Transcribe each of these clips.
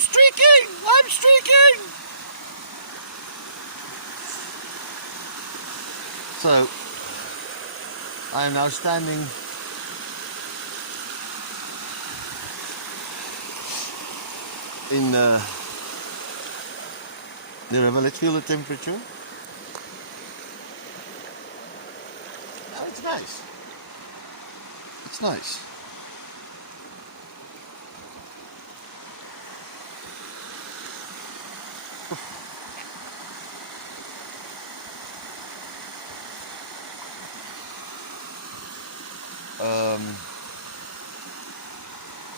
streaking! I'm streaking! So, I am now standing in the river. Let's feel the temperature. Oh, it's nice. It's nice.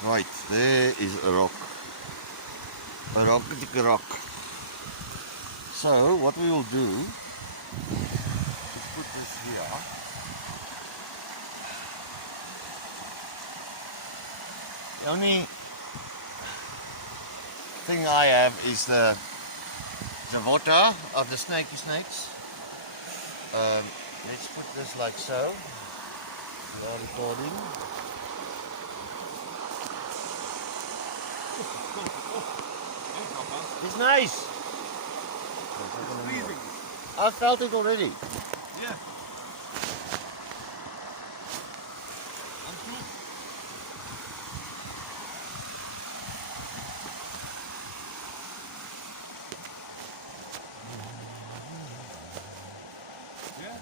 Right, there is a rock. A rock. So, what we will do is put this here. The only thing I have is the water of the snakes. Let's put this like so. We are recording. It's nice. It's freezing. I felt it already. Yeah. I'm through. Yeah.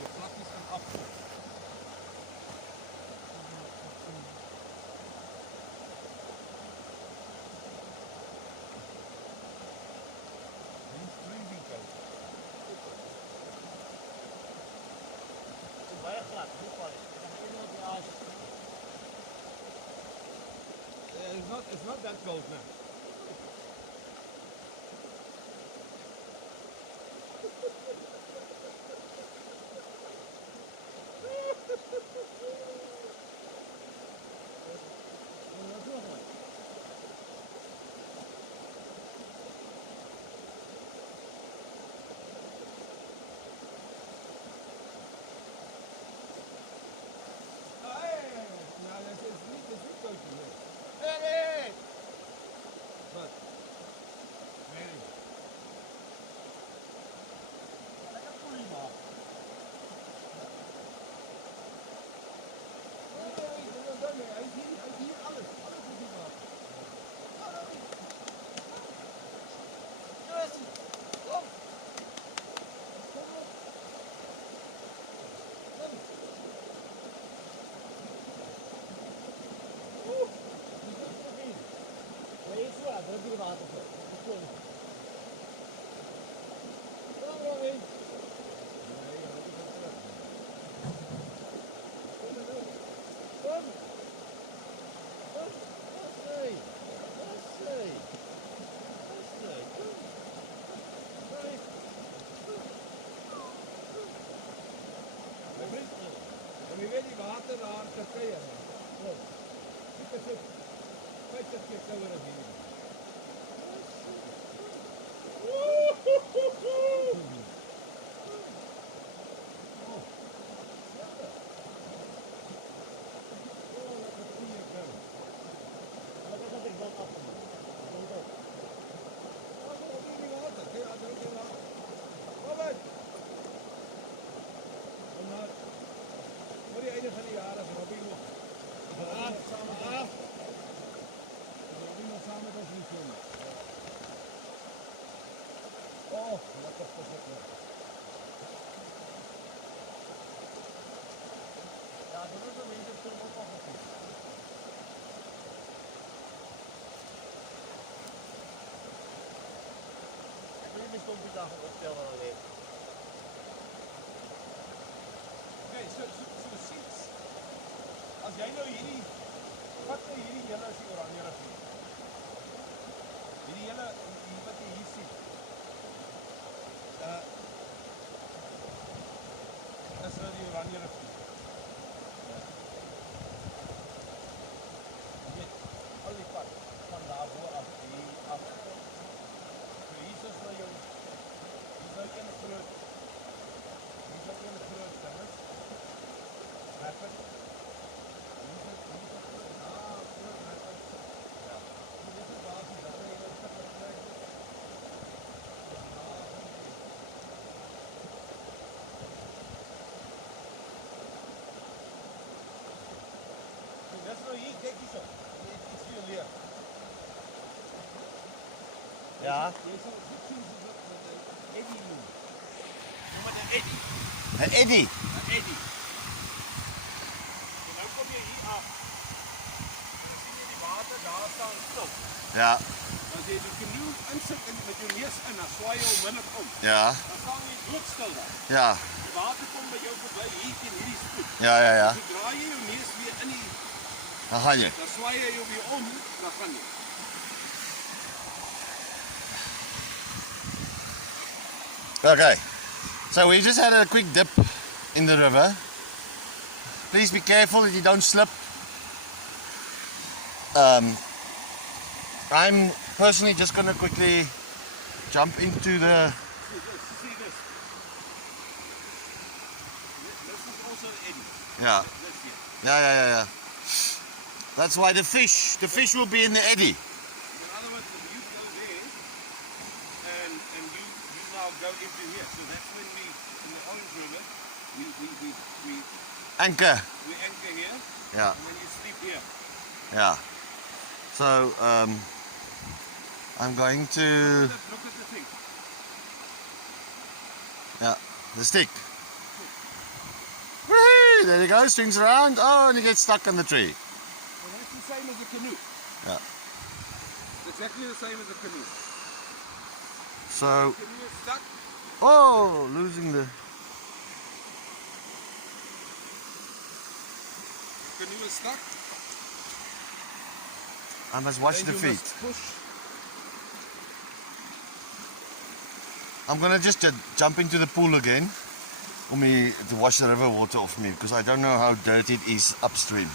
Je plakjes gaan af. It's not that cold now. En wie weet die water daar Turkije. Dit is 50 keer kouder as hier. Okay, so seats. As jy nou hierdie vat nou hierdie hele as die oranje rivier. Hierdie hele wat jy hier sien. Is nou die oranje rivier. Jy weet, al die pad van daar bo af hier af. So hier is nou jou hier is nou een groot dinges. Rapid. Kyk hierso. Net iets vir jou leer. Ja. Jy sal goed sien wat 'n eddy noem. Noem dit 'n eddy. 'n eddy. 'n eddy. En nou kom jy hier af. En dan sien jy die water daar staan stil. Ja. As jy die canoe insit en met jou neus in, dan swaai jy onmiddellik om. Ja. Dan staan jy doodstil daar. Ja. Die water kom by jou verby hier teen hierdie spoed. Ja, ja, ja. Sodra jy jou neus weer in die, Dan gaan jy. dan swaai jy jou weer om, dan gaan jy. Okay. So we just had a quick dip in the river. Please be careful that you don't slip. I'm personally just going to quickly jump into the... See this. This is also an eddy. Yeah. This here. Yeah. That's why the fish will be in the eddy. In other words, if you go there and you now go into here. So that's when we, in the Orange River, we Anchor. anchor here. Yeah. And then you sleep here. Yeah. So I'm going to... Look at the thing. Yeah, the stick. Whee! There you go, swings around. Oh, and you get stuck on the tree. Well, that's the same as a canoe. Yeah. Exactly the same as a canoe. So, Canoe is stuck. oh, losing the... Canoe is stuck. I must watch Then the you feet. must push. I'm gonna just jump into the pool again for me to wash the river water off me because I don't know how dirty it is upstream.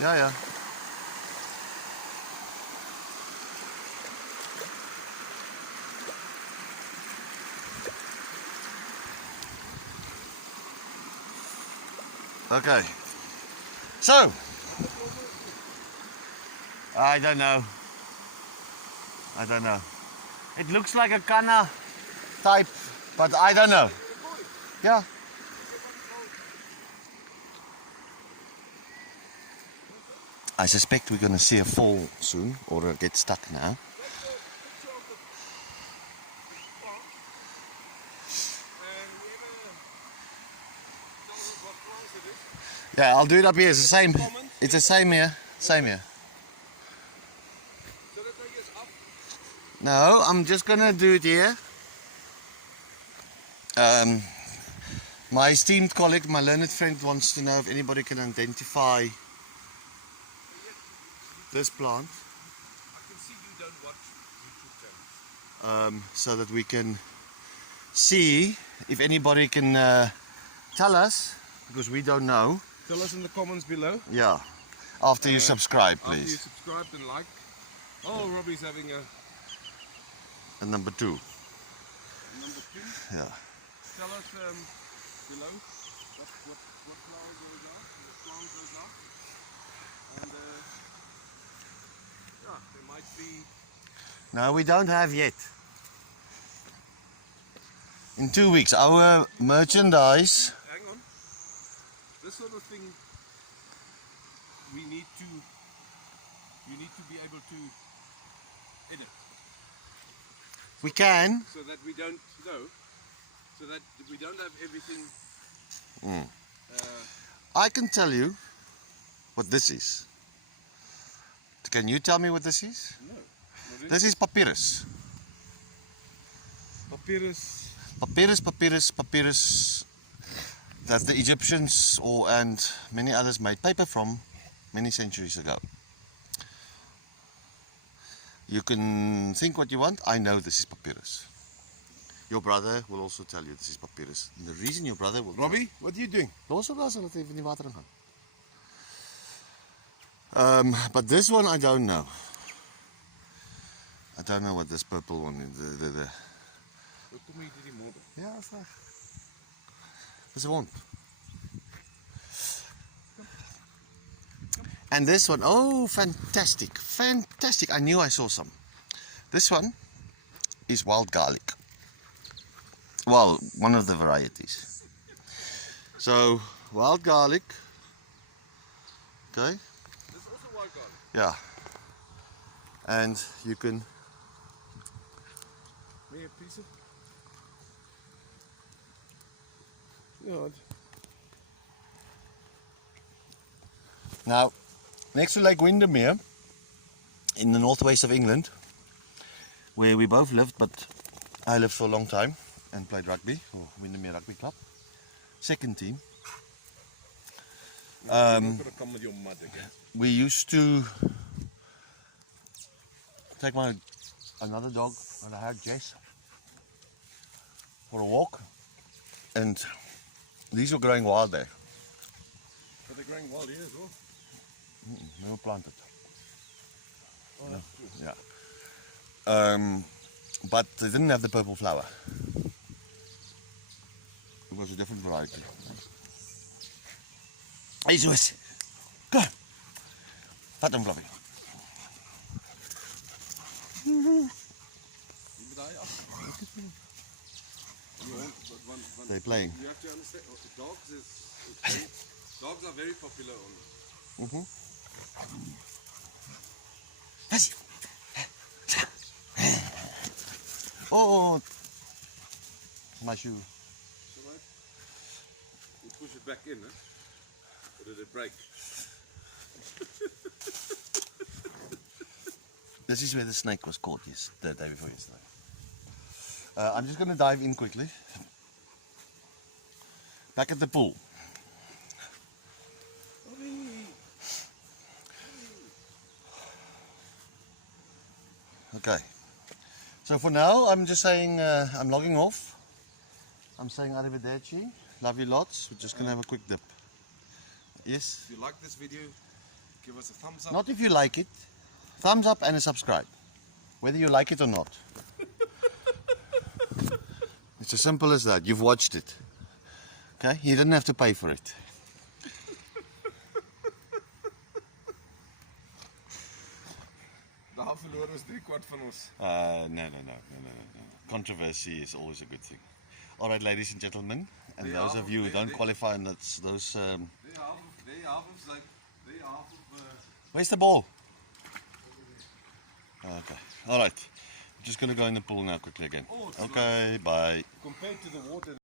Yeah. Okay. So, I don't know. It looks like a canna type, but I don't know. Yeah. I suspect we're going to see a fall soon, or get stuck now. Yeah, I'll do it up here. It's the same. It's the same here. Same here. No, I'm just gonna do it here. My esteemed colleague, my learned friend, wants to know if anybody can identify this plant. I can see you don't watch YouTube channels. So that we can see if anybody can tell us, because we don't know. Tell us in the comments below. Yeah. After you subscribe, After you please. subscribe and like. Oh, Robbie's having a And number 2. number 2. Yeah. Tell us below what flowers those are, what plants those are. And yeah, there might be. No, we don't have yet. In 2 weeks, our merchandise. Hang on. This sort of thing you need to be able to edit. We can. So that we don't so that we don't have everything. I can tell you what this is. Can you tell me what this is? No. This is papyrus. Papyrus. Papyrus that the Egyptians and many others made paper from many centuries ago. You can think what you want. I know this is papyrus. Your brother will also tell you this is papyrus. And the reason your brother will... Robbie, what are you doing? Los hom laat even die water ingaan. But this one I don't know. I don't know what this purple one is. Hoe kom jy hierdie modder? Ja, is reg. Dis 'n wond. And this one, oh, fantastic. I knew I saw some. This one is wild garlic. Well, one of the varieties. So, wild garlic. Okay. This is also wild garlic. Yeah. And you can. May a piece of. Yeah. Now, next to Lake Windermere, in the northwest of England, where we both lived, but I lived for a long time and played rugby for Windermere Rugby Club, second team. You're not gonna come with your mud again. We used to take another dog that I had, Jess, for a walk, and these were growing wild there. But they're growing wild here as well. They were planted. Oh, that's true. Yeah. But they didn't have the purple flower. It was a different variety. Hey, Zoes. Go. Vat hem, Fluffy. They're playing. You have to understand, dogs are very popular on. Oh, my shoe. So right? You push it back in, huh? Or did it break? This is where the snake was caught, yes, the day before yesterday. I'm just going to dive in quickly. Back at the pool. Okay. So for now, I'm just saying I'm logging off. I'm saying arrivederci. Love you lots. We're just going to have a quick dip. Yes? If you like this video, give us a thumbs up. Not if you like it. Thumbs up and a subscribe. Whether you like it or not. It's as simple as that. You've watched it. Okay? You didn't have to pay for it. De half verloren is 3/4 van ons. No. Controversy is always a good thing. All right, ladies and gentlemen, and those of you who don't qualify, and that's those. Where's the ball? Okay. All right. I'm just gonna go in the pool now quickly again. Okay. Bye. Compared to the water.